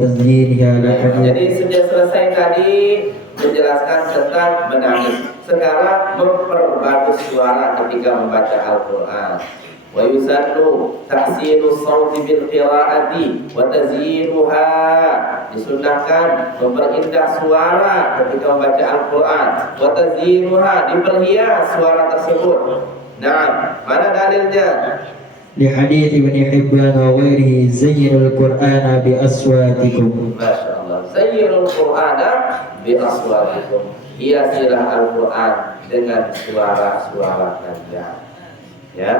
Jadi sudah selesai tadi menjelaskan tentang menangis. Sekarang memperbagus suara ketika membaca Al-Quran. Wa yusannu tahsinu sawti bil qiraati wa tazyinuha. Disunahkan memperindah suara ketika membaca Al-Quran. Wa tazyinuha, diperhias suara tersebut. Nah, mana dalilnya? لحديث ابن حبان وغيره زينوا القرآن بأصواتكم. Masya Allah. Zayyinul Qur'ana bi aswatikum. Hiasilah Al-Quran dengan suara-suara kalian. Ya,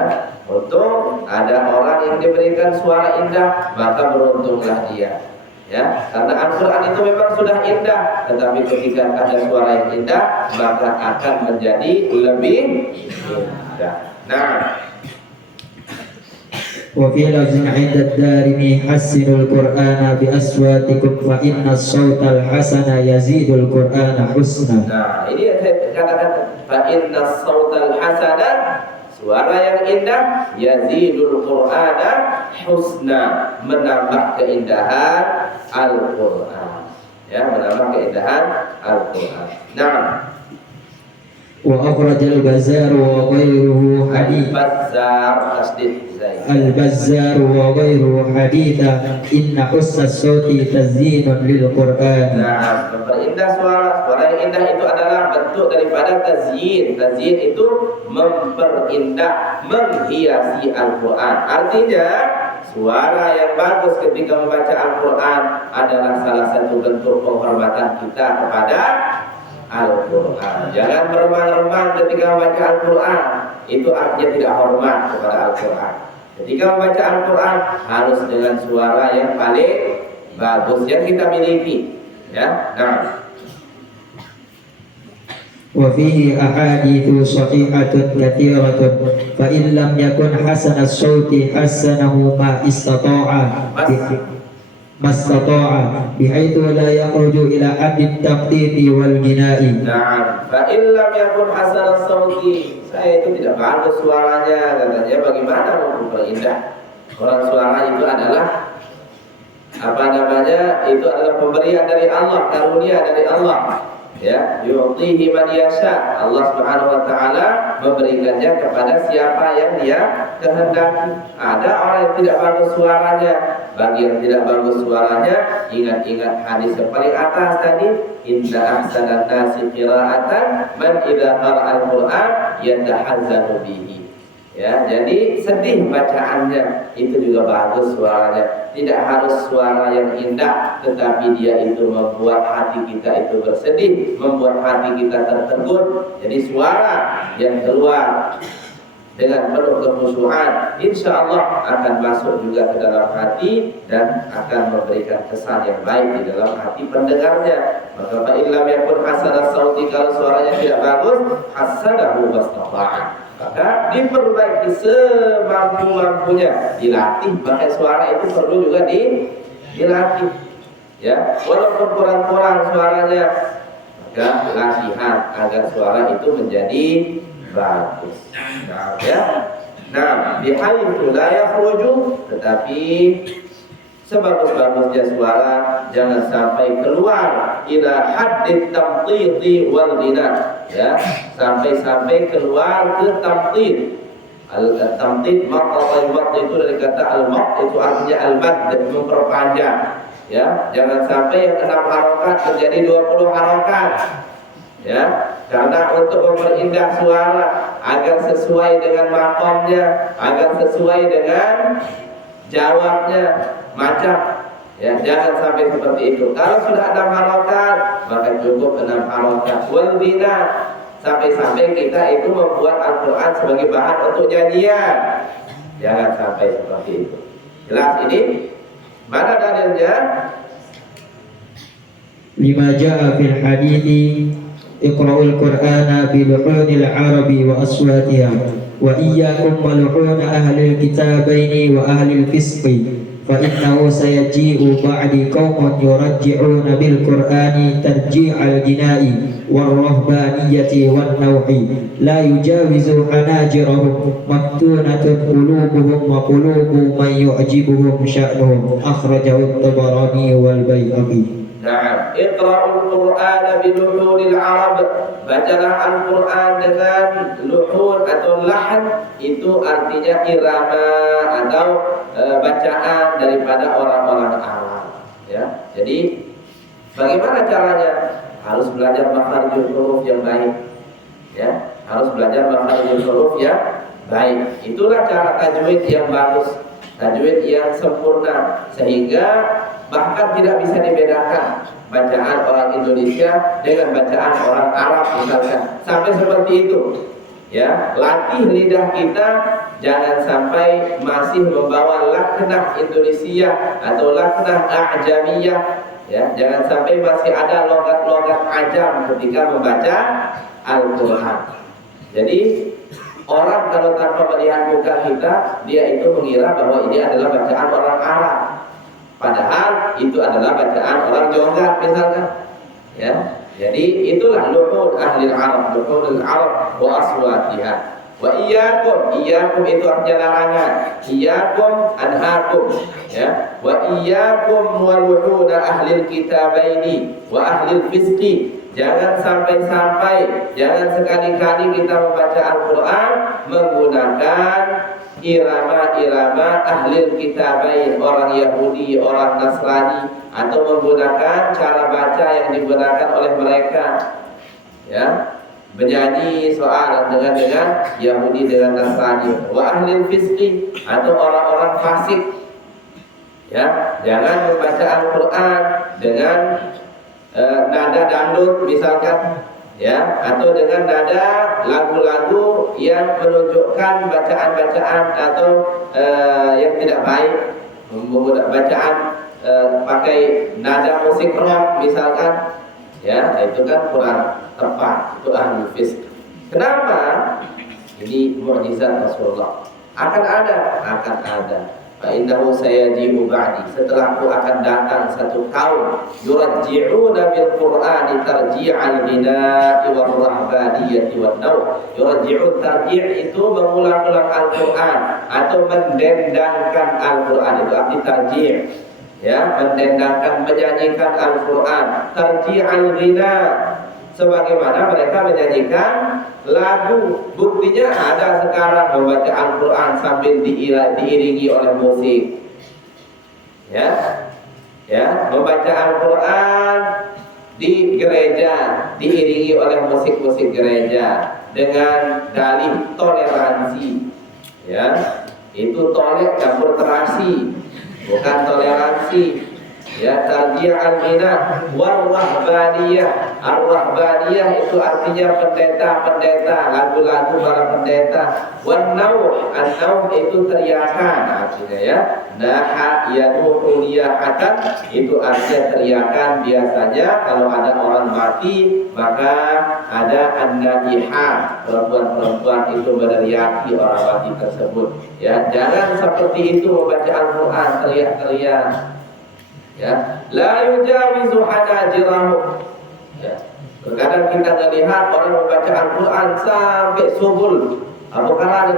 untung ada orang yang diberikan suara indah, maka beruntunglah dia. Ya, karena Al-Quran itu memang sudah indah, tetapi ketika ada suara yang indah, maka akan menjadi lebih indah. Nah, وفي لفظ عند الدارمي حسنوا القرآن بأصواتكم فإن الصوت الحسن يزيد القرآن حسنا. Nah, ini yang saya katakan, فإن الصوت الحسن, suara yang indah, yazidul Qur'ana husna, menambah keindahan Al-Quran. Ya, menambah keindahan Al-Quran. Nah, وأخرج البزار وغيره حديث البزار وغيره حديثا إن حسن الصوت تزيين للقرآن. Nah, memperindah suara yang indah itu adalah bentuk daripada tazyin. Tazyin itu memperindah, menghiasi Al-Quran. Artinya suara yang bagus ketika membaca Al-Quran adalah salah satu bentuk penghormatan kita kepada Al-Quran. Jangan meremang-remang ketika membaca Al-Quran. Itu artinya tidak hormat kepada Al-Quran. Ketika membaca Al-Quran harus dengan suara yang paling bagus yang kita miliki. Ya, nah. وفيه أحاديث صحيحة كثيرة فإن لم يكن حسن الصوت حسنه ما استطاع بحيث لا يخرج إلى حد التخطيط والغناء. Nah, فإن لم يكن حسن الصوت, saya itu tidak bagus suaranya, katanya bagaimana mau memperindah? Orang suara itu adalah itu adalah pemberian dari Allah, karunia dari Allah. Ya, yu'tihi man yasha. Allah Subhanahu wa taala memberikannya kepada siapa yang Dia kehendaki. Ada orang yang tidak bagus suaranya. Bagi yang tidak bagus suaranya, ingat-ingat hadis yang paling atas tadi, inna ahsanan nasi qira'atan man idza qara'al Qur'an yatahazzanu bihi. Ya, jadi sedih bacaannya, itu juga bagus suaranya. Tidak harus suara yang indah, tetapi dia itu membuat hati kita itu bersedih, membuat hati kita tertegun. Jadi suara yang keluar dengan penuh kekhusyuan, insya Allah akan masuk juga ke dalam hati dan akan memberikan kesan yang baik di dalam hati pendengarnya. Maka fa illam yakun hasanah sauti, kalau suaranya tidak bagus, hasanahu wastata'a, maka diperbaiki semampu-mampunya, dilatih. Pakai suara itu perlu juga dilatih. Ya, walaupun kurang-kurang suaranya, maka latihan agar suara itu menjadi bagus. Nah, ya. Nah, bihaitsu la yakhruju, tetapi sebagus-bagusnya suara jangan sampai keluar ila haddit tamtiti wal ghina, ya, sampai keluar ke tamtit. Al-tamtit maqatal itu dari kata al-maq, itu artinya al-mad, memperpanjang. Ya, jangan sampai yang 6 harokat menjadi 20 harokat. Ya, karena untuk memperindah suara agar sesuai dengan maqamnya, agar sesuai dengan jawabnya, macam, ya, jangan sampai seperti itu. Kalau sudah 6 harokat, maka cukup 6 harokat. Wal ghina, sampai kita itu membuat Al-Quran sebagai bahan untuk nyanyian. Jangan sampai seperti itu. Jelas ini? Mana dalilnya? Lima ja'a fil hadithi iqra'ul Qur'ana biluhunil arabi wa aswatiha wa iyyakum wa luhun ahlil kitabaini wa ahlil fisqi فإنه سيجيء بعد قوم يرجعون بالقرآن ترجيع الجناء والرهبانية والنوح لا يجاوز حناجرهم مفتونة قلوبهم وقلوب من يعجبهم شأنهم أخرجه الطبراني والبيهقي. Nah, iqra'ul Qur'an biluhunil Arab. Bacalah Al-Qur'an dengan luhun atau lahan, itu artinya irama atau bacaan daripada orang-orang Arab. Ya. Jadi bagaimana caranya? Harus belajar makharijul huruf yang baik. Ya, harus belajar makharijul huruf yang baik. Itulah cara tajwid yang bagus, tajwid yang sempurna, sehingga bahkan tidak bisa dibedakan bacaan orang Indonesia dengan bacaan orang Arab misalkan. Sampai seperti itu. Ya, latih lidah kita jangan sampai masih membawa laknah Indonesia atau laknah A'jamiyah. Ya, jangan sampai masih ada logat-logat ajam ketika membaca Al-Qur'an. Jadi orang kalau tanpa melihat muka kita, dia itu mengira bahwa ini adalah bacaan orang Arab. Padahal itu adalah bacaan orang Jogja misalkan. Ya. Jadi itulah luhun ahli Arab, luhun Arab wa aswatiha. Wa iyyakum, iyyakum itu artinya larangan. Iyyakum anhaakum, ya. Wa iyyakum wa luhun ahli kitabaini wa ahli fisqi. Jangan sampai-sampai, jangan sekali-kali kita membaca Al-Qur'an menggunakan irama-irama ahli kitabain, orang Yahudi, orang Nasrani, atau menggunakan cara baca yang digunakan oleh mereka. Ya, menyanyi soal dengan Yahudi dengan Nasrani. Wa ahli fisqi, atau orang-orang fasik. Ya, jangan membaca Al-Qur'an dengan nada dangdut misalkan, ya, atau dengan nada lagu-lagu yang menunjukkan bacaan-bacaan atau yang tidak baik, bacaan pakai nada musik rock misalkan, ya, itu kan kurang tepat, itu ahli fisq. Kenapa? Ini mukjizat Rasulullah. Akan ada. Fa'innahu sayaji'u ba'di, setelahku akan datang satu kaum yurajji'una bil Qur'ani tarji'al ghina'i war rahbaniyati wan naw. Yurajji'u tarji' itu mengulang-ulang Al-Qur'an atau mendendangkan Al-Qur'an, itu arti tarji'. Ya, mendendangkan, menyanyikan Al-Qur'an. Tarji'al ghina, sebagaimana mereka menyanyikan lagu. Buktinya ada sekarang membaca Al-Quran sambil diiringi oleh musik. Ya, membaca Al-Quran di gereja diiringi oleh musik-musik gereja dengan dalih toleransi. Ya, itu tolek campur terasi, bukan toleransi. Ya, tarji'al ghina war rahbaniyah. Ar-rahbaniyah itu artinya pendeta-pendeta, lagu-lagu para pendeta. Wan nauh, an-nauh itu teriakan artinya, ya. Naha yanuhu liyahatan, itu artinya teriakan. Biasanya kalau ada orang mati, maka ada an-naihah, perempuan-perempuan itu meneriaki orang mati tersebut. Ya, jangan seperti itu membaca Al-Qur'an teriak-teriak. Ya, la yujawizu hanajirahum. Ya. Terkadang kita melihat orang membaca Al-Quran sampai subul, apakah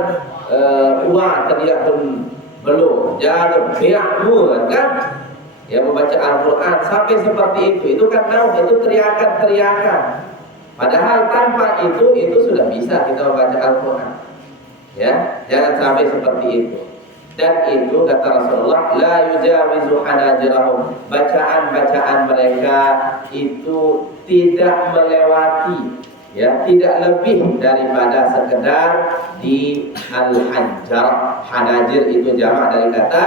uang teriak pun belum, jangan teriakmu kan? Ya, membaca Al-Quran sampai seperti itu kan nauh, itu teriakan-teriakan. Padahal tanpa itu sudah bisa kita membaca Al-Quran. Ya, jangan sampai seperti itu. Dan itu kata Rasulullah, la yujawizu hanajirahum, bacaan-bacaan mereka itu tidak melewati, ya, tidak lebih daripada sekedar di al-hanjar. Hanajir itu jamak dari kata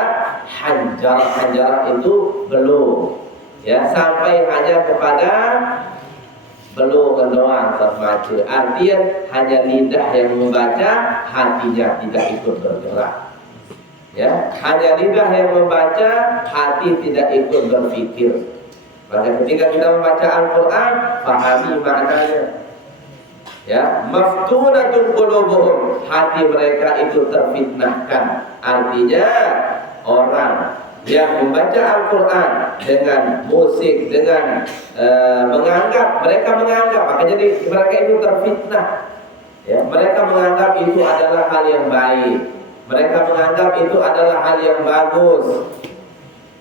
hanjar. Hanjar itu belum, ya, sampai hanya kepada belum doang terbaca. Artinya hanya lidah yang membaca, hatinya tidak ikut bergerak. Ya, hanya lidah yang membaca, hati tidak ikut berpikir. Maka ketika kita membaca Al-Quran, pahami maknanya. Ya, maftunatun qulubuhum, hati mereka itu terfitnahkan. Artinya orang yang membaca Al-Quran dengan musik, dengan mereka menganggap, makanya mereka itu terfitnah. Ya, mereka menganggap itu adalah hal yang baik. Mereka menganggap itu adalah hal yang bagus.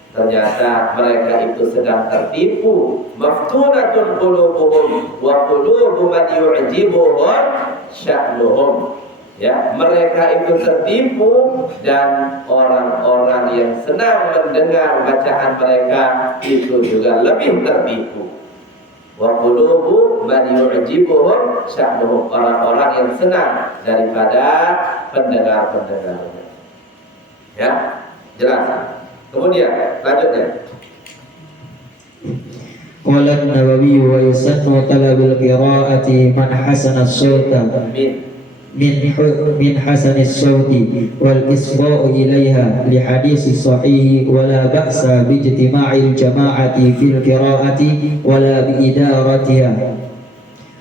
Ternyata mereka itu sedang tertipu. Maftunatun qulubuhum wa qulubu man yu'jibuhum sya'nuhum. Ya, mereka itu tertipu dan orang-orang yang senang mendengar bacaan mereka itu juga lebih tertipu. Wa qulubu man yu'jibuhum sya'nuhum, orang-orang yang senang daripada pendengar-pendengarnya. Ya, jelas. Kemudian lanjutnya. Qala an-Nawawi wa yusannu talabul qira'ati man hasana as-sawta min hasani as-sawti wal isba'u ilayha li hadis sahih wa la ba'sa bi ijtima'il jama'ati fil qira'ati wa la bi idaratiha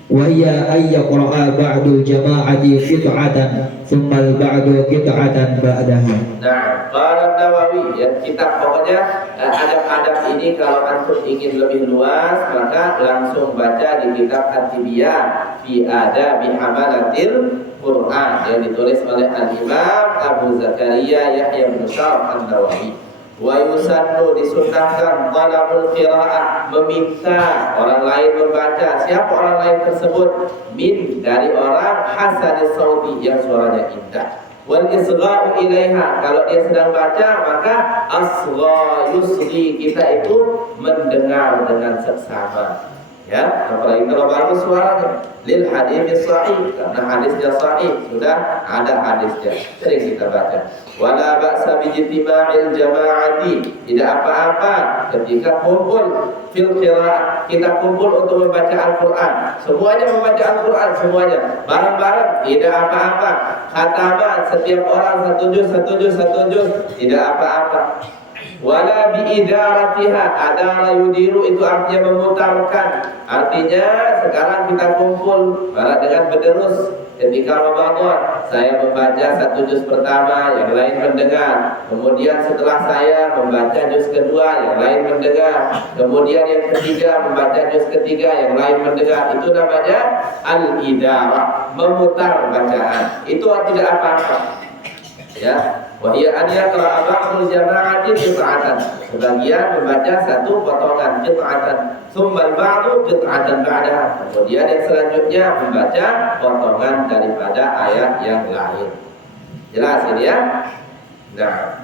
wa hiya ay yaqra'a ba'du jama'ati qit'atan thumma al-ba'du qit'atan ba'daha. Nah, qala Nawawi, ya, kitab pokoknya adab-adab ini kalau antum ingin lebih luas maka langsung baca di kitab At-Tibyan fi Adabi Hamalatil Quran yang ditulis oleh Al-Imam Abu Zakaria Yahya bin Sharaf An-Nawawi. Wa yusannu, disunnahkan talabul qira'ah, meminta orang lain membaca. Siapa orang lain tersebut? Min, dari orang hasanis sauti, yang suaranya indah. Wal isgha'u ilaiha, kalau dia sedang baca maka asgha yusghi, kita itu mendengar dengan seksama. Ya, apalagi kalau bagus suaranya. Lil hadits sahih, karena hadisnya sahih, sudah ada hadisnya, sering kita baca. Wala ba'sa bi ijtima'il jama'ati, tidak apa-apa ketika kumpul fil qira'ah, kita kumpul untuk membaca Al-Quran, semuanya membaca Al-Quran, semuanya bareng-bareng, tidak apa-apa. Khataman, setiap orang satu juz, tidak apa-apa. Wala biidaratiha, adara yudiru, itu artinya memutarkan. Artinya sekarang kita kumpul dengan berderus ketika Ramadan, saya membaca satu juz pertama, yang lain mendengar. Kemudian setelah saya membaca juz kedua, yang lain mendengar. Kemudian yang ketiga membaca juz ketiga, yang lain mendengar. Itu namanya al-idarah, memutar bacaan. Itu tidak apa-apa. Ya, wahia an yaqra'a ba'dul jama'ati qit'atan, sebagian membaca satu potongan qit'atan, tsumma al-ba'du qit'atan ba'daha, kemudian yang selanjutnya membaca potongan daripada ayat yang lain. Jelas ini ya? Nah,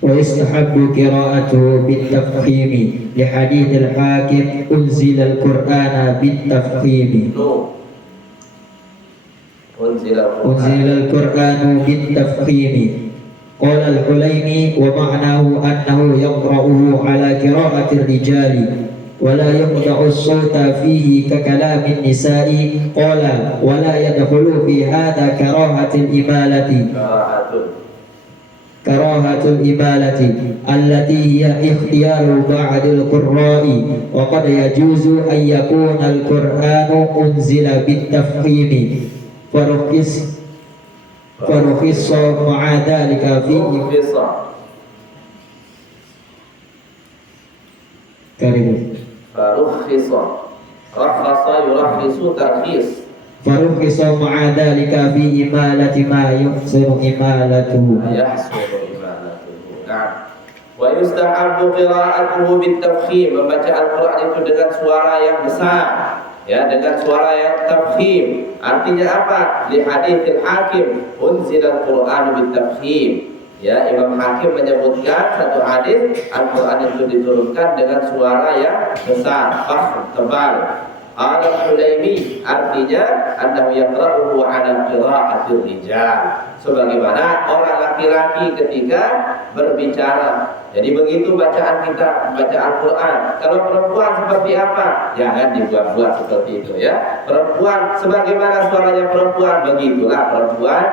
wa istahabbu qira'atuhu bit-tafkhim li hadits al-Hakim unzila al-Qur'ana bit-tafkhim. أنزل القرآن بالتفخيم. قال الحليمي ومعناه أنه يقرأه على قراءة الرجال ولا يقطع الصوت فيه ككلام النساء. قال ولا يدخل في هذا كراهة الإمالة التي هي اختيار بعض القراء، وقد يجوز أن يكون القرآن أنزل بالتفخيم فرخص مع ذلك فيه فرخص مع ذلك في إمالة ما يحسن إمالته. Wa yustahabbu qira'atuhu bit-tafkhim, membaca Al-Quran itu dengan suara yang besar, ya, dengan suara yang tafkhim. Artinya apa? Li haditsil Hakim unzila al-Qur'anu bit-tafkhim. Ya, Imam Hakim menyebutkan satu hadis Al-Quran itu diturunkan dengan suara yang besar, tebal. Al-Hulaimi, artinya annahu yaqra'uhu 'ala qira'atir rijal, sebagaimana orang laki-laki ketika berbicara. Jadi begitu bacaan kita, baca Al-Quran. Kalau perempuan seperti apa? Jangan dibuat-buat seperti itu, ya. Perempuan sebagaimana suaranya perempuan, begitulah perempuan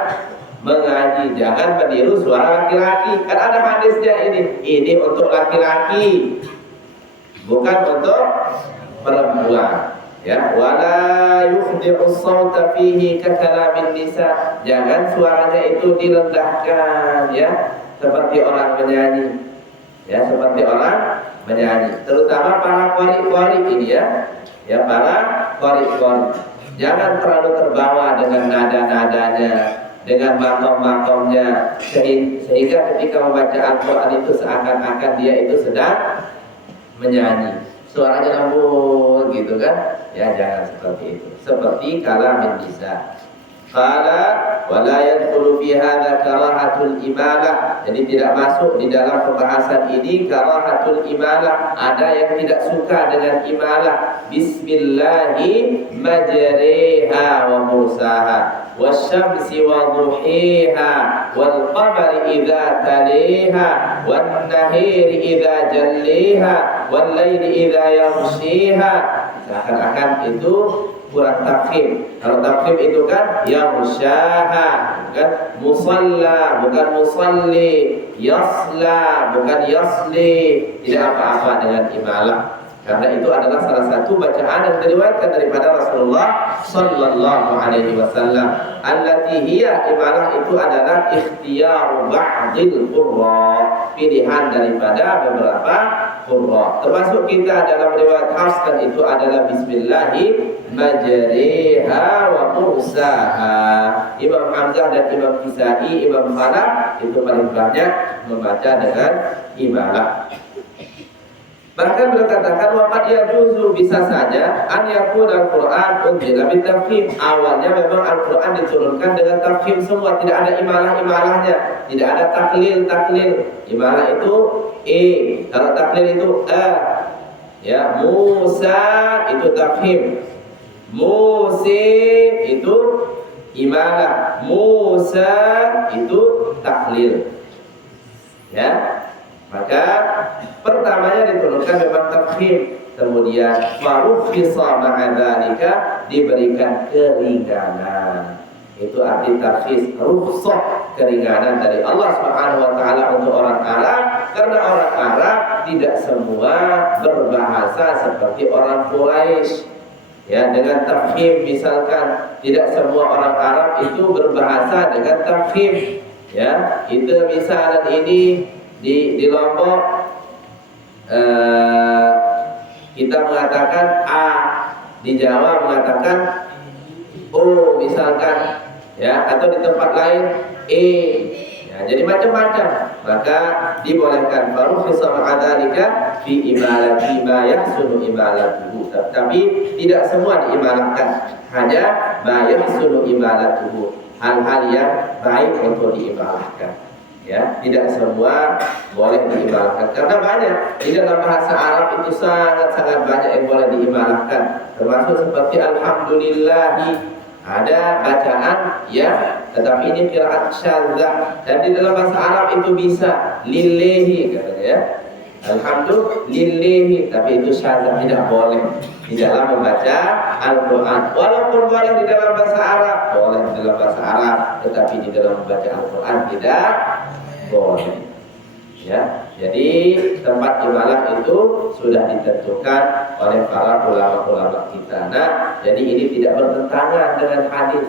mengaji. Jangan meniru suara laki-laki. Kan ada hadisnya ini untuk laki-laki, bukan untuk perempuan. Ya, wala yukhdi'u as-sawta fihi ka kalamin nisa, jangan suaranya itu direndahkan, ya. seperti orang menyanyi. Ya, seperti orang menyanyi. Terutama para qari ini ya para qari. Jangan terlalu terbawa dengan nada-nadanya, dengan makom-makomnya, sehingga ketika membaca Al-Quran itu seakan-akan dia itu sedang menyanyi, suaranya lembut gitu kan. Ya, jangan seperti itu. Seperti kalamin nisa. Qala wala yadkhulu fi hadza karahatul imalah. Jadi tidak masuk di dalam pembahasan ini karahatul imalah. Ada yang tidak suka dengan imalah. Bismillahi majriha wa mursaha wasyamsi wa duhiha wal qamari idza taliha wan nahiri idza jalliha wal laili idza yaghshiha. Seakan-akan itu kurang tafkhim. Kalau tafkhim itu kan yaghshaha, bukan musalla, bukan musalli, yasla, bukan yasli. Tidak apa-apa dengan imalah. Karena itu adalah salah satu bacaan yang diriwayatkan daripada Rasulullah sallallahu alaihi wasallam. Allati hiya, imalah itu adalah ikhtiyar ba'dil qurra, pilihan daripada beberapa qurra. Termasuk kita dalam riwayat Hafs kan itu adalah bismillahi majriha wa mursaha. Imam Hamzah dan Imam Kisai, Imam Khalaf itu paling banyak membaca dengan imalah. Bahkan beliau katakan waqad yajuzu, bisa saja an yakuna al-Qur'an unzila bitafkhim. Awalnya memang Al-Qur'an diturunkan dengan tafkhim semua, tidak ada imalah-imalahnya, tidak ada taklil. Imalah itu kalau taklil itu ya, Musa itu tafkhim, Musi itu imalah, Musa itu taklil. Ya. Maka pertamanya diturunkan memang tafkhim, kemudian farukhisa ma'adzalika, diberikan keringanan. Itu arti tafkhis, rukhsah, keringanan dari Allah Subhanahu wa taala untuk orang Arab, karena orang Arab tidak semua berbahasa seperti orang Quraisy. Ya, dengan tafkhim misalkan tidak semua orang Arab itu berbahasa dengan tafkhim. Ya, itu misalnya ini di Lombok kita mengatakan A, di Jawa mengatakan O misalkan, ya, atau di tempat lain E. Ya, jadi macam-macam. Maka dibolehkan farukhisa ma'adzalika fi imalati ma yahsunu imalatuhu. Tapi tidak semua diimalahkan, hanya ma yahsunu imalatuhu, hal-hal yang baik untuk diimalahkan. Ya, tidak semua boleh diimalahkan karena banyak di dalam bahasa Arab itu sangat-sangat banyak yang boleh diimalahkan, termasuk seperti alhamdulillahi, ada bacaan ya, tetapi ini qiraat syadzah, dan di dalam bahasa Arab itu bisa lillahi katanya ya, alhamdulillahi, tapi itu syadzah, tidak boleh di dalam membaca Al-Quran. Walaupun boleh di dalam bahasa Arab, boleh di dalam bahasa Arab, tetapi di dalam membaca Al-Quran tidak boleh. Ya, jadi tempat imalah itu sudah ditentukan oleh para ulama-ulama kita. Nah, jadi ini tidak bertentangan dengan hadis.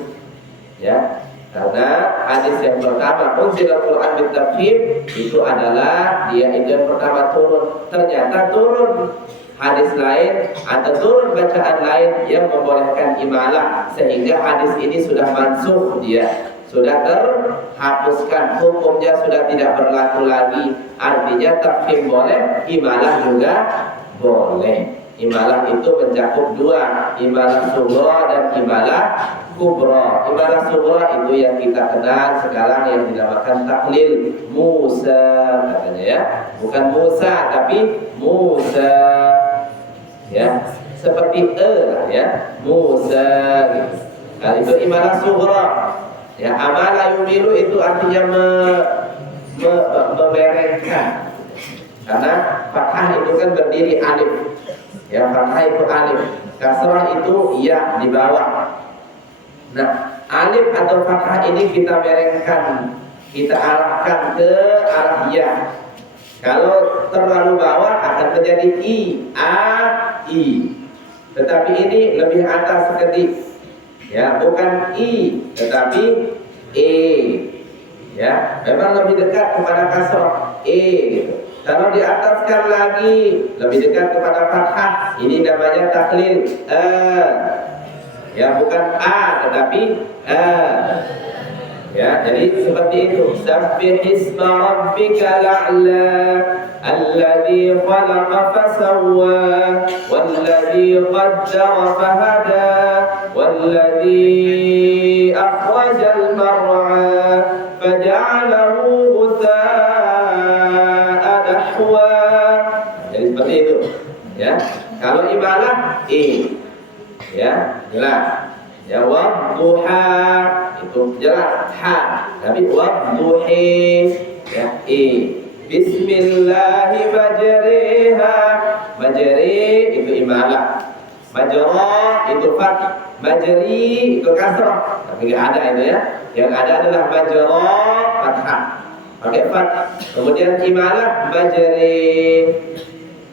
Ya, karena hadis yang pertama unzilal Quran bitafkhim itu adalah dia itu yang pertama turun. Ternyata turun hadis lain atau turun bacaan lain yang membolehkan imalah, sehingga hadis ini sudah mansukh, dia sudah terhapuskan, hukumnya sudah tidak berlaku lagi. Artinya tafkhim boleh, imalah juga boleh. Imalah itu mencakup dua, imalah sughra dan imalah kubra. Imalah sughra itu yang kita kenal sekarang yang dinamakan taklil, Musa katanya ya, bukan Musa tapi Musa. Ya, seperti lah ya, Musa gitu. Nah, itu imalah sughra. Ya, amala yumilu itu artinya memerengkan. Karena fathah itu kan berdiri alif. Ya, fathah itu alif, kasrah itu ya di bawah. Nah, alif atau fathah ini kita merengkan, kita arahkan ke arah ya. Kalau terlalu bawah akan menjadi i, a, i. Tetapi ini lebih atas sedikit. Ya, bukan i tetapi e. Ya, memang lebih dekat kepada kasrah gitu. Kalau di ataskan lagi lebih dekat kepada fathah, ini namanya taklil. Ya, bukan a tetapi ya, jadi seperti itu. Sabbih isma rabbikal a'la alladzi khalaqa fasawwa walladzi qaddara fahada walladzi akhrajal mar'a faja'alahu ghutha'an ahwa. Jadi seperti itu. Ya. Kalau imalah ya, jelas. Ya, wadduha itu jelas ha, tapi wadduhi ya bismillahi majriha, majri itu imalah, majra itu fath, majri itu kasrah, tapi enggak ada itu ya. Yang ada adalah majra fathah pakai fath, kemudian imalah majri,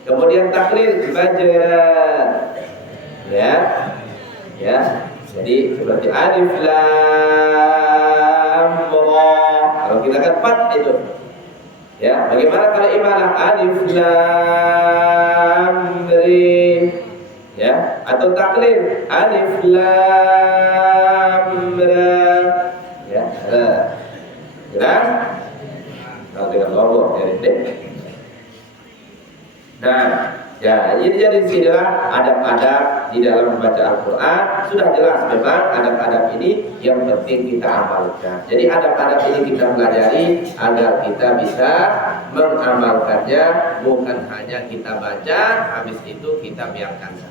kemudian taklil majra ya. Jadi seperti alif lam ra. Kalau kita kan fat itu. Ya, bagaimana kalau imalah alif lam ri? Ya, atau taklil alif lam ra. Ya. Jelas? Kalau dengan logo dari dek. Nah, ya, jadi sinilah adab-adab di dalam membaca Al-Quran. Sudah jelas memang adab-adab ini yang penting kita amalkan. Jadi adab-adab ini kita pelajari agar kita bisa mengamalkannya, bukan hanya kita baca, habis itu kita biarkan saja.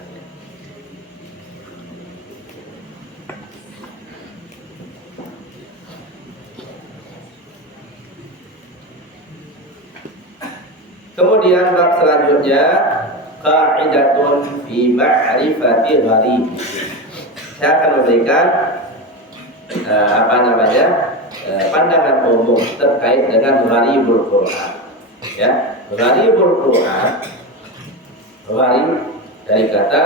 Kemudian bab selanjutnya qa'idatun fi ma'rifati gharib. Saya akan memberikan pandangan umum terkait dengan gharibul Quran. Ya, gharibul Quran, gharib dari kata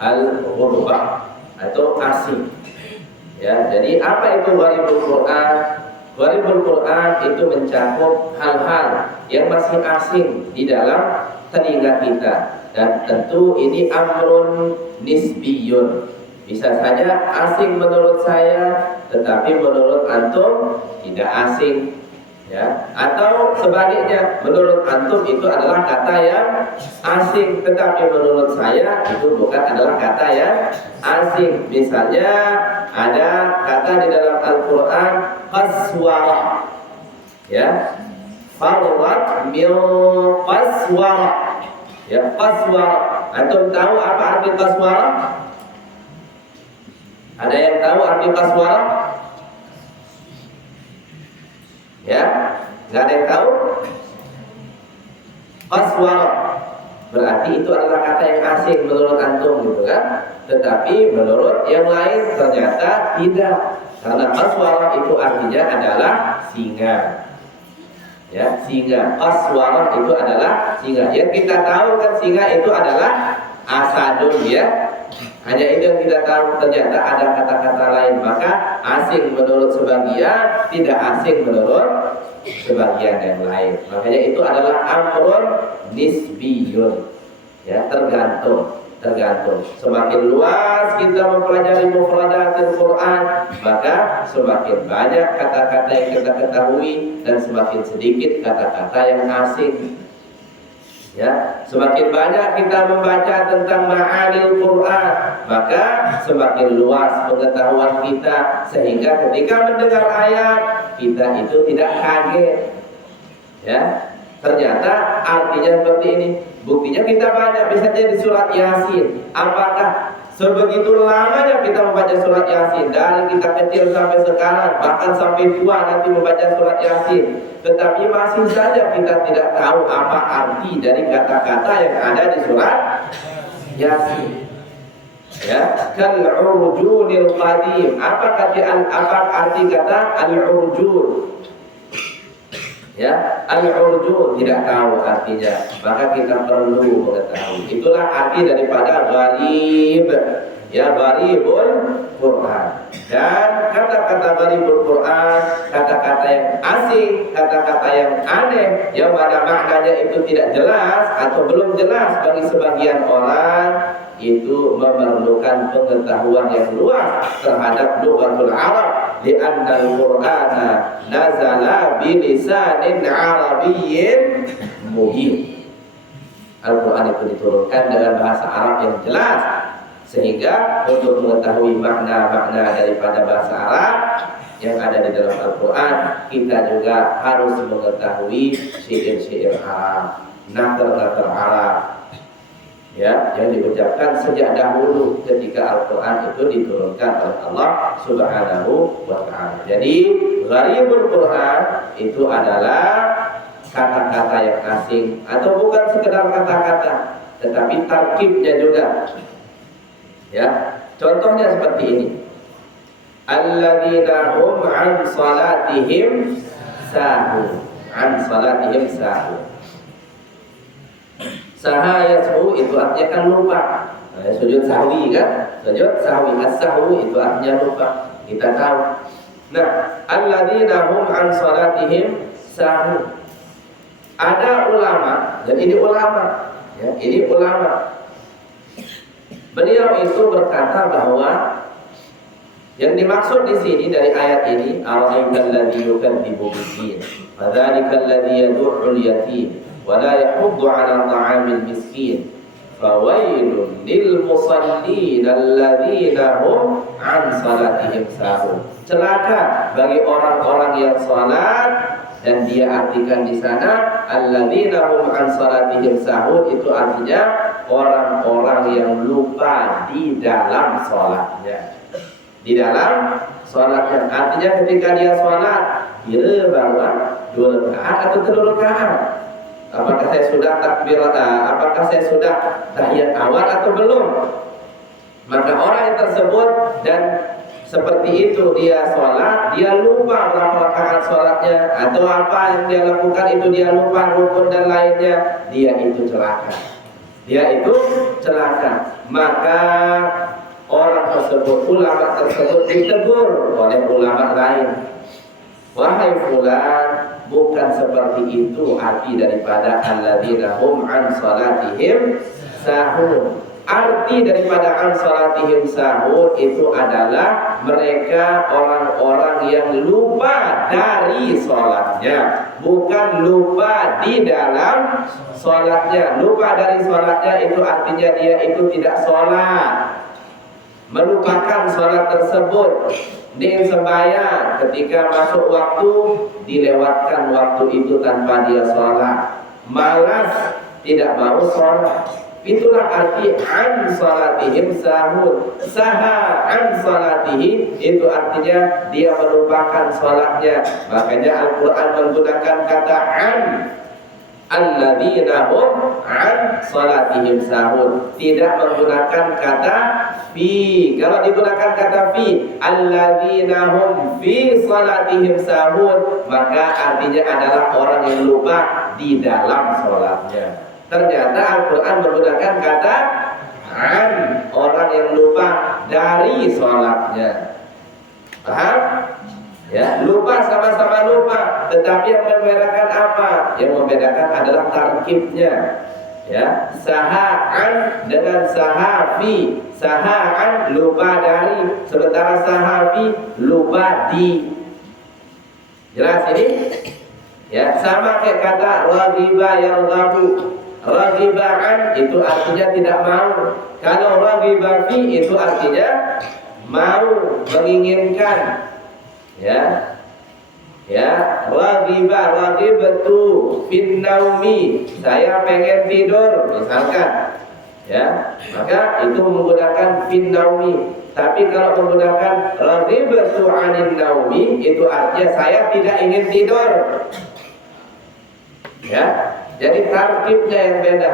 al-ghurbah atau asing. Ya, jadi apa itu gharibul Quran? Gharibul Quran itu mencakup hal-hal yang masih asing di dalam telinga kita, dan tentu ini amrun nisbiyun. Bisa saja asing menurut saya, tetapi menurut antum tidak asing, ya. Atau sebaliknya, menurut antum itu adalah kata yang asing, tetapi menurut saya itu bukan adalah kata yang asing. Misalnya ada kata di dalam Al-Quran qaswara, ya, farrat min qaswara, ya, qaswara. Antum tahu apa arti qaswara? Ada yang tahu arti qaswara? Ya, nggak ada yang tahu? Qaswara berarti itu adalah kata yang asing menurut antum, gitu kan? Tetapi menurut yang lain ternyata tidak, karena qaswara itu artinya adalah singa. Ya, singa. Qaswara itu adalah singa. Yang kita tahu kan singa itu adalah asadun, ya. Hanya itu yang kita tahu, ternyata ada kata-kata lain. Maka asing menurut sebagian, tidak asing menurut sebagian yang lain. Makanya itu adalah amrun nisbiyun, ya, tergantung. Semakin luas kita mempelajari mufradatil Quran, maka semakin banyak kata-kata yang kita ketahui dan semakin sedikit kata-kata yang asing. Ya, semakin banyak kita membaca tentang ma'anil Quran, maka semakin luas pengetahuan kita, sehingga ketika mendengar ayat kita itu tidak kaget. Ya, ternyata artinya seperti ini. Buktinya kita banyak, misalnya di surat Yasin. Apakah sebegitu lamanya kita membaca surat Yasin, dari kita kecil sampai sekarang, bahkan sampai tua nanti membaca surat Yasin, tetapi masih saja kita tidak tahu apa arti dari kata-kata yang ada di surat Yasin. Ya, kal-urjunil qadim. Apa arti kata al-urjun? Ya, al-urju tidak tahu artinya, maka kita perlu mengetahui. Itulah arti daripada gharib. Ya, gharibul Quran. Dan kata-kata gharibul Quran, kata-kata yang asing, kata-kata yang aneh, yang mana maknanya itu tidak jelas atau belum jelas bagi sebagian orang, itu memerlukan pengetahuan yang luas terhadap lughatul Arab. Li'anna al-Qur'ana nazala bilisanin Arabiyyin mubin. Al-Quran itu diturunkan dengan bahasa Arab yang jelas, sehingga untuk mengetahui makna-makna daripada bahasa Arab yang ada di dalam Al-Quran, kita juga harus mengetahui syair-syair Arab, nathar-nathar Arab, ya, yang diucapkan sejak dahulu ketika Al-Quran itu diturunkan oleh Allah Subhanahu wa Ta'ala. Jadi gharibul Quran itu adalah kata-kata yang asing, atau bukan sekedar kata-kata, tetapi tarkibnya juga. Ya, contohnya seperti ini. Alladzina hum an salatihim sahun. An salatihim sahun. Saha yashu itu artinya kan lupa. Sujud sahwi kan? Sujud sahwi, as-sahwu itu artinya lupa. Kita tahu. Nah, alladzina hum an salatihim sahun. Ada ulama, dan ini ulama, ya, ini ulama. Beliau itu berkata bahwa yang dimaksud di sini dari ayat ini, ara'aital ladzi yukadzibu bid-din, fadzalikal ladzi yad'ul yatim wa la yahuddu 'ala ta'amil miskin, fawailun lil musallin alladzina hum 'an salatihim sahun. Celaka bagi orang-orang yang salat, dan dia artikan di sana alladzina hum 'an salatihim sahun, itu artinya orang-orang yang lupa di dalam sholatnya. Di dalam sholatnya, artinya ketika dia sholat, dia baru 2 rakaat atau 3 rakaat. Apakah saya sudah takbirat? Apakah saya sudah tahiyat awal atau belum? Maka orang yang tersebut dan seperti itu dia sholat, dia lupa berapa rakaat sholatnya, atau apa yang dia lakukan itu dia lupa rukun dan lainnya, dia itu celaka. Dia itu celaka. Maka orang tersebut, ulama tersebut ditegur oleh ulama lain. Wahai fulan, bukan seperti itu arti daripada alladzina hum an salatihim sahun. Arti daripada an salatihim sahun itu adalah mereka orang-orang yang lupa dari sholatnya, bukan lupa di dalam sholatnya. Lupa dari sholatnya itu artinya dia itu tidak sholat, melupakan sholat tersebut. Dia sembahyang, ketika masuk waktu dilewatkan waktu itu tanpa dia sholat, malas, tidak mau sholat. Itulah arti an salatihim sahun. Saha an salatihi itu artinya dia melupakan sholatnya. Makanya Al-Quran menggunakan kata an, alladzina hum an salatihim sahun, tidak menggunakan kata fi. Kalau digunakan kata fi, alladzina hum fi salatihim sahun, maka artinya adalah orang yang lupa di dalam sholatnya. Ternyata Al-Quran menggunakan kata an, orang yang lupa dari sholatnya. Paham? Ya, lupa, sama-sama lupa, tetapi yang membedakan apa? Yang membedakan adalah tarkibnya. Ya, sahaan dengan sahafi. Sahaan lupa dari, sementara sahafi lupa di. Jelas ini? Ya, sama kayak kata raghiba yarghabu. Raghibaan itu artinya tidak mau. Kalau raghiba fi itu artinya mau, menginginkan. Ya, ya, raghibatu fin naumi, saya pengen tidur misalkan, ya, maka itu menggunakan fin naumi. Tapi kalau menggunakan raghibatu anin naumi, itu artinya saya tidak ingin tidur. Ya, jadi tarkibnya yang beda.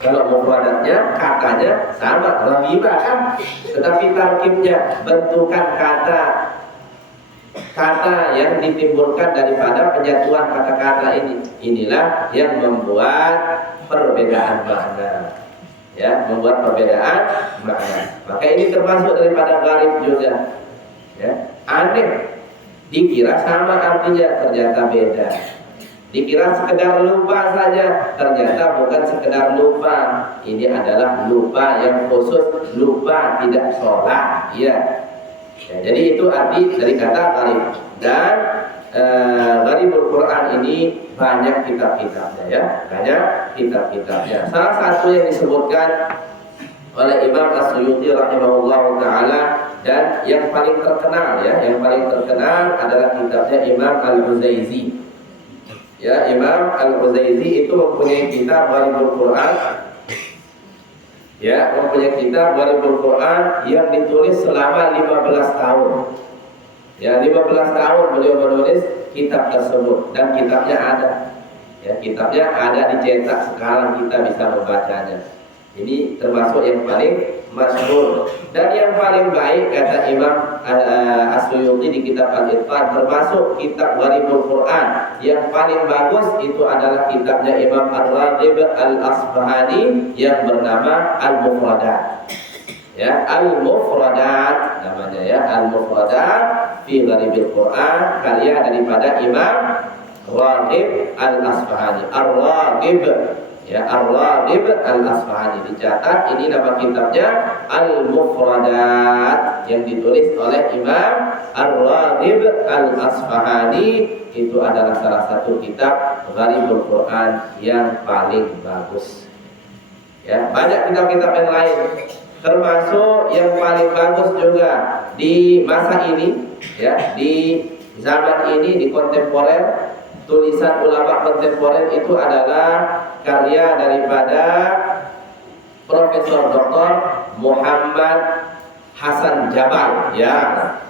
Kalau mufradatnya, katanya sama, raghiba kan, tetapi tarkibnya, bentukan kata, kata yang ditimbulkan daripada penyatuan kata-kata ini. Inilah yang membuat perbedaan makna. Ya, membuat perbedaan makna. Maka ini termasuk daripada gharib juga. Ya, aneh. Dikira sama artinya, ternyata beda. Dikira sekedar lupa saja, ternyata bukan sekedar lupa. Ini adalah lupa yang khusus, lupa tidak sholat. Ya, jadi itu arti dari kata gharib. Dan gharibul Quran ini banyak kitab-kitabnya, ya, banyak kitab-kitabnya. Salah satu yang disebutkan oleh Imam As-Suyuti rahimahullah taala dan yang paling terkenal, ya, yang paling terkenal adalah kitabnya Imam Al-Uzaizi. Ya, Imam Al-Uzaizi itu mempunyai kitab Gharibul Quran. Ya, mempunyai kitab Gharibul Quran yang ditulis selama 15 tahun. Ya, 15 tahun beliau menulis kitab tersebut dan kitabnya ada. Ya, kitabnya ada dicetak, sekarang kita bisa membacanya. Ini termasuk yang paling masyhur dan yang paling baik kata Imam As-Suyuti di kitab Al-Itqan, termasuk kitab Gharibul Quran yang paling bagus itu adalah kitabnya Imam Ar-Raghib Al-Asfahani yang bernama Al-Mufradat. Ya, Al-Mufradat namanya, ya, Al-Mufradat fi Gharibil Quran, karya daripada Imam Raghib Al-Asfahani. Ar-Raghib, ya, Ar-Raghib Al-Asfahani, dicatat ini nama kitabnya Al-Mufradat yang ditulis oleh Imam Ar-Raghib Al-Asfahani. Itu adalah salah satu kitab Gharibul Quran yang paling bagus. Ya, banyak kitab-kitab yang lain, termasuk yang paling bagus juga di masa ini, ya, di zaman ini, di kontemporer. Tulisan ulama kontemporer itu adalah karya daripada Profesor Dr. Muhammad Hasan Jabal. Ya,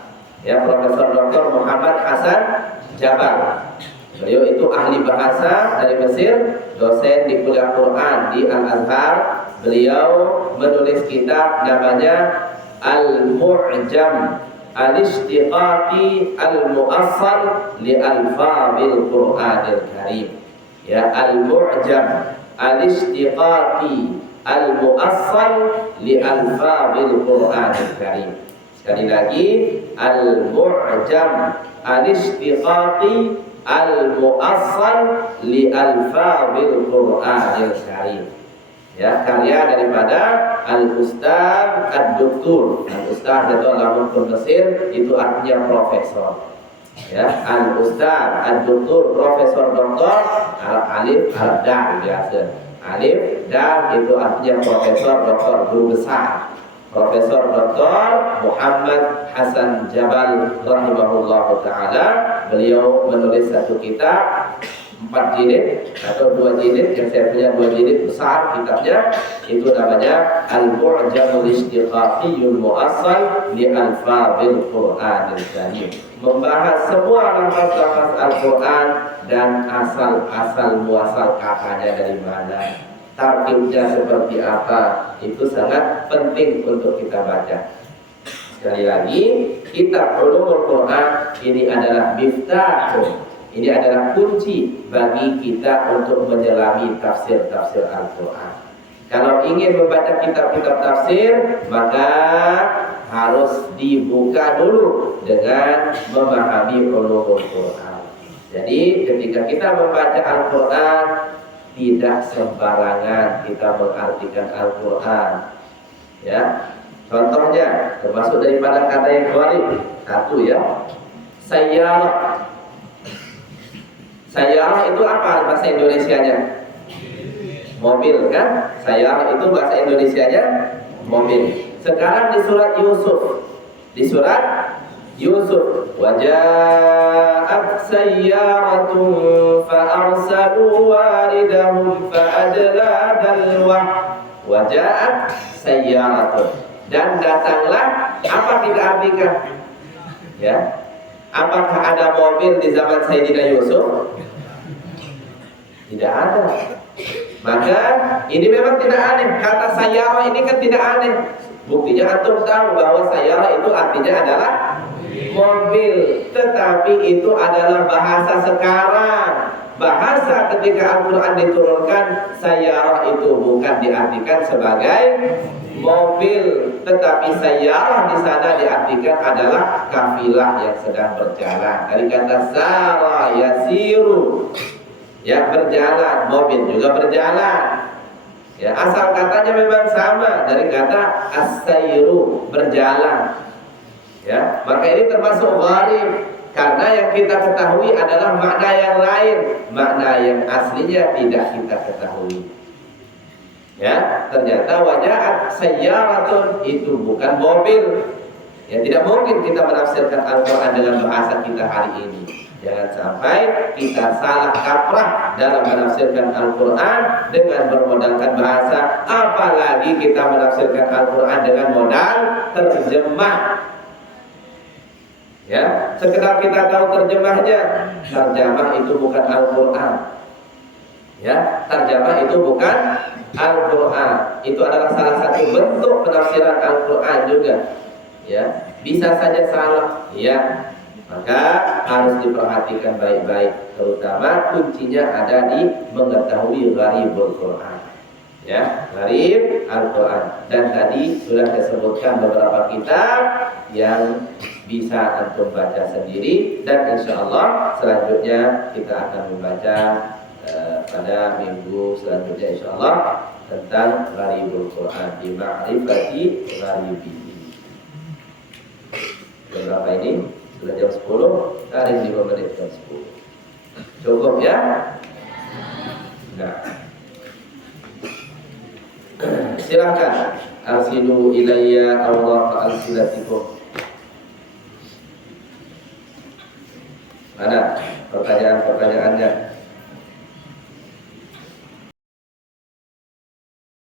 ya, Profesor Dr. Muhammad Hasan Jabal. Beliau itu ahli bahasa dari Mesir, dosen di kuliah Quran di Al-Azhar. Beliau menulis kitab namanya Al-Mu'jam Al-Ishtiqaqi Al-Mu'assal li Alfabil Quranil Karim. Ya, Al-Mu'jam Al-Ishtiqaqi Al-Mu'assal li Alfabil Quranil Karim. Sekali lagi, Al-Mu'jam Al-Ishtiqaqi Al-Mu'assal li Alfabil Quranil Karim. Ya, karya daripada Al-Ustaz Ad-Doktor. Al-Ustaz itu lamun Mesir itu artinya profesor. Ya, Al-Ustaz Ad-Doktor, Profesor Doktor, Alif Al-Dan biasa. Alif Dan itu artinya profesor, doktor, guru besar. Profesor Dr. Muhammad Hasan Jabal rahimahullah taala. Beliau menulis satu kitab 4 jilid atau 2 jilid, yang saya punya 2 jilid besar kitabnya, itu namanya Al-Mu'jamul Ishtiqaqiyul Mu'assal li Alfabil Quranil Karim. Membahas semua lafaz-lafaz Al-Quran dan asal-asal muasal katanya dari mana, tarkibnya seperti apa, itu sangat penting untuk kita baca. Sekali lagi, kitab Ulumul Quran ini adalah miftahun, ini adalah kunci bagi kita untuk menyelami tafsir-tafsir Al-Quran. Kalau ingin membaca kitab-kitab tafsir, maka harus dibuka dulu dengan memahami Ulumul Quran. Jadi ketika kita membaca Al-Quran, tidak sembarangan kita mengartikan Al-Quran. Ya, contohnya termasuk daripada kata yang gharib. Satu, ya, sayyarah. Sayyarah itu apa bahasa Indonesianya? Mobil, kan? Sayyarah itu bahasa Indonesianya mobil. Sekarang di surat Yusuf, di surat Yusuf, waja'at sayyaratun fa'arsalu waridahum fa'adla dalwah. Waja'at sayyaratun, dan datanglah, apa kita artikan? Ya, apakah ada mobil di zaman Sayyidina Yusuf? Tidak ada. Maka ini memang tidak aneh. Kata sayyarah ini kan tidak aneh. Buktinya antum tahu bahwa sayyarah itu artinya adalah mobil, tetapi itu adalah bahasa sekarang. Bahasa ketika Al-Quran diturunkan, sayyarah itu bukan diartikan sebagai mobil, tetapi sayyarah di sana diartikan adalah kafilah yang sedang berjalan. Dari kata sara yasiru, ya berjalan, mobil juga berjalan. Ya, asal katanya memang sama dari kata as-sayru, berjalan. Ya, maka ini termasuk gharib. Karena yang kita ketahui adalah makna yang lain, makna yang aslinya tidak kita ketahui. Ya, ternyata wajahat sayyaratun itu bukan mobil. Ya, tidak mungkin kita menafsirkan Al-Quran dengan bahasa kita hari ini. Jangan sampai kita salah kaprah dalam menafsirkan Al-Quran dengan bermodalkan bahasa, apalagi kita menafsirkan Al-Quran dengan modal terjemah. Ya, sekedar kita tahu terjemahnya, terjemah itu bukan Al-Quran. Ya, terjemah itu bukan Al-Quran. Itu adalah salah satu bentuk penafsiran Al-Quran juga. Ya, bisa saja salah. Ya, maka harus diperhatikan baik-baik. Terutama kuncinya ada di mengetahui gharibul Quran. Ya, gharib Al-Quran. Dan tadi sudah disebutkan beberapa kitab yang bisa antum baca sendiri, dan insya Allah selanjutnya kita akan membaca pada minggu selanjutnya insya Allah tentang gharibul Quran, di ma'rifati gharibihi. Berapa ini? Sudah jam 10, tarik 5 menit jam 10. Cukup ya? Nah, silakan arsilu ilayya Allah alsilatikum. Mana pertanyaan-pertanyaannya?